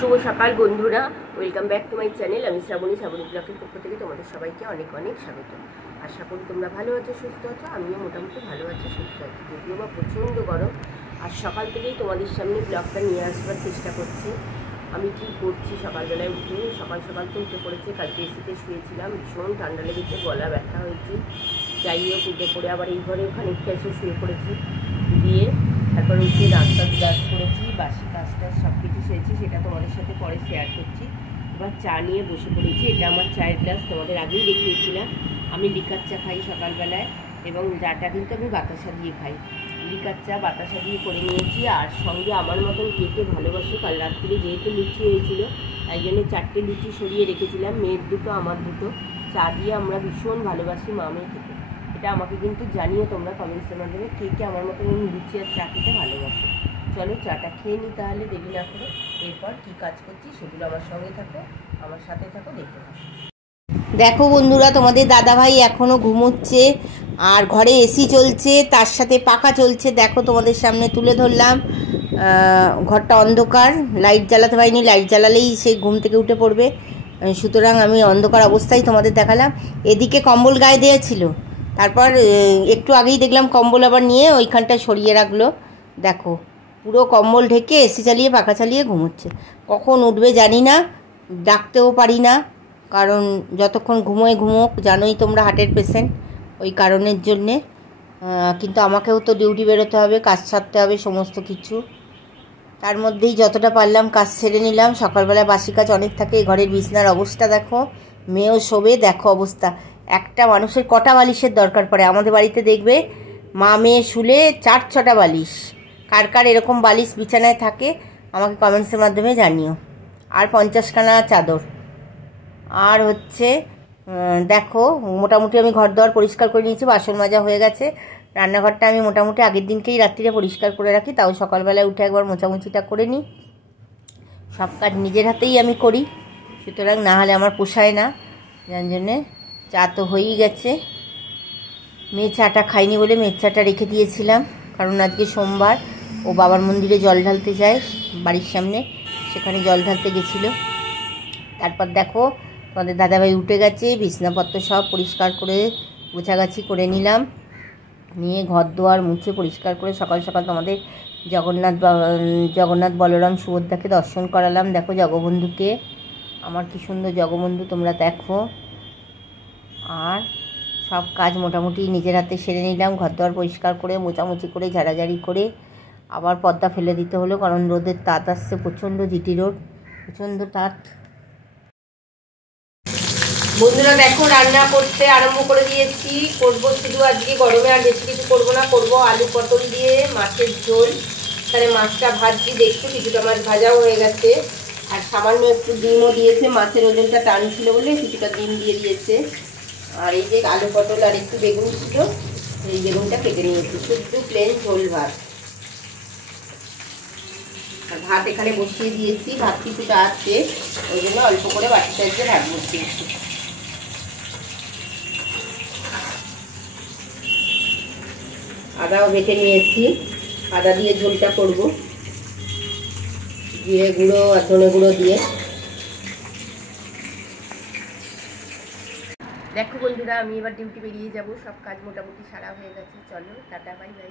শুভ সকাল বন্ধুরা, welcome back to my channel. আমি শ্রাবণী ব্লগের পক্ষ থেকে তোমাদের সবাইকে অনেক অনেক স্বাগত। আশা করি তোমরা ভালো আছো, সুস্থ আছো। আমিও মোটামুটি ভালো আছি, সুস্থ আছি, যদিও বা প্রচণ্ড গরম। আর সকাল থেকেই তোমাদের সামনে ব্লগটা নিয়ে আসবার চেষ্টা করছি। আমি কি করছি সকালবেলায় উঠে, সকাল সকাল তো উঠে পড়েছে। কালকে এসিতে শুয়েছিলাম, ভীষণ ঠান্ডা লেগেছে, গলা ব্যথা হয়েছে। যাই হোক, উঠে পড়ে আবার এই ঘরে খানিকটা এসে শুয়ে পড়েছি। দিয়ে তারপর উঠে রাস্তা ব্রাশ করেছি, বাসি কাজটা সব কিছু সেরেছি, সেটা তোমাদের সাথে পরে শেয়ার করছি। এবার চা নিয়ে বসে পড়েছি। এটা আমার চায়ের গ্লাস, তোমাদের আগেই দেখিয়েছিলাম। আমি লিকার চা খাই সকালবেলায়, এবং চাটা কিন্তু আমি বাতাসা দিয়ে খাই। লিকার চা বাতাসা দিয়ে করে নিয়েছি। আর সঙ্গে আমার মতন কেটে ভালোবাসি। কাল রাত্রিরে যেহেতু লুচি হয়েছিল, তাই জন্য 4টে লুচি সরিয়ে রেখেছিলাম, মেয়ের দুটো আমার দুটো। চা দিয়ে আমরা ভীষণ ভালোবাসি মা মেয়ে খেতে। এটা আমাকে কিন্তু জানিও তোমরা কমেন্টসের মাধ্যমে, কে কে আমার মতন লুচি আর চা খেতে ভালোবাসো। চলো চাটা খেয়ে নিই তাহলে, দেরি না করে। এরপর কী কাজ করছি সেগুলো আমার সঙ্গে থাকো, আমার সাথে থাকো, দেখতে থাকো। দেখো বন্ধুরা, তোমাদের দাদাভাই এখনও ঘুমোচ্ছে, আর ঘরে এসি চলছে, তার সাথে পাখা চলছে। দেখো তোমাদের সামনে তুলে ধরলাম। ঘরটা অন্ধকার, লাইট জ্বালাতে পারিনি, লাইট জ্বালালেই সে ঘুম থেকে উঠে পড়বে। সুতরাং আমি অন্ধকার অবস্থায় তোমাদের দেখালাম। এদিকে কম্বল গায়ে দিয়েছিল, তারপর একটু আগেই দেখলাম কম্বল আবার নিয়ে ওইখানটা সরিয়ে রাখলো। দেখো পুরো কম্বল ঢেকে এসি চালিয়ে পাখা চালিয়ে ঘুমোচ্ছে। কখন উঠবে জানি না, ডাকতেও পারি না, কারণ যতক্ষণ ঘুমোয় ঘুমোক, জানোই তোমরা হার্টের পেশেন্ট, ওই কারণের জন্যে। কিন্তু আমাকেও তো ডিউটি বেরোতে হবে, কাজ ছাড়তে হবে সমস্ত কিছু। তার মধ্যেই যতটা পারলাম কাজ ছেড়ে নিলাম। সকালবেলা বাসি কাজ অনেক থাকে। এই ঘরের বিছনার অবস্থা দেখো, মেয়েও শোবে, দেখো অবস্থা। একটা মানুষের কটা বালিশের দরকার পড়ে আমাদের বাড়িতে, দেখবে মা মেয়ে শুলে 4-6টা বালিশ। কার কার এরকম বালিশ বিছানায় থাকে আমাকে কমেন্টসের মাধ্যমে জানিও। আর 50খানা চাদর। আর হচ্ছে দেখো, মোটামুটি আমি ঘর দোয়ার পরিষ্কার করে নিয়েছি, বাসন মাজা হয়ে গেছে। রান্নাঘরটা আমি মোটামুটি আগের দিনকেই রাত্রিরে পরিষ্কার করে রাখি, তাও সকালবেলায় উঠে একবার মোছামুছিটা করে নিই। সব কাজ নিজের হাতেই আমি করি, সুতরাং না হলে আমার পোষায় না। যার জন্যে চা তো হয়েই গেছে। মেয়ে চাটা খাইনি বলে মেয়ের চাটা রেখে দিয়েছিলাম, কারণ আজকে সোমবার, ও বাবার মন্দিরে জল ঢালতে যায় বাড়ির সামনে, সেখানে জল ঢালতে গেছিলো। তারপর দেখো তোমাদের দাদাভাই উঠে গেছে, বিছনাপত্র সব পরিষ্কার করে গোছাগাছি করে নিলাম, নিয়ে ঘর দুয়ার মুছে পরিষ্কার করে সকাল সকাল তোমাদের জগন্নাথ বলরাম সুভদ্রাকে দর্শন করালাম। দেখো জগবন্ধুকে, আমার কি সুন্দর জগবন্ধু তোমরা দেখো। আর সব কাজ মোটামুটি নিজের হাতে সেরে নিলাম, ঘর দুয়ার পরিষ্কার করে মোছামুছি করে ঝাড়াঝাড়ি করে। আবার পর্দা ফেলে দিতে হলো, কারণ রোদের তাত আসছে, প্রচণ্ড জিটি রোদ, প্রচণ্ড তাত। বন্ধুরা দেখো, রান্না করতে আরম্ভ করে দিয়েছি। করবো শুধু আজকে গরমে, আর বেশি কিছু করবো না। করবো আলু পটল দিয়ে মাছের ঝোল। তাহলে মাছটা ভাজছি, দেখছো কিছুটা মাছ ভাজাও হয়ে গেছে। আর সামান্য একটু ডিমও দিয়েছে, মাছের ওজনটা টান ছিল বলে কিছুটা ডিম দিয়ে দিয়েছে। আর এই যে আলু পটল আর একটু বেগুন ছিল, এই বেগুনটা কেটে নিয়েছি। শুধু প্লেন ঝোল ভাত। আর ভাত এখানে বসিয়ে দিয়েছি, ভাত কিছুটা আছে, ওই জন্য অল্প করে বাটি সাইজে ভাত বসিয়েছি। আদাও বেটে নিয়েছি, আদা দিয়ে ঝোলটা করব, জিরে গুঁড়ো আর ধনে গুঁড়ো দিয়ে। দেখো বন্ধুরা, আমি এবার ডিউটি বেরিয়ে যাব, সব কাজ মোটামুটি সারা হয়ে গেছে। চলো টাটা, বাই বাই।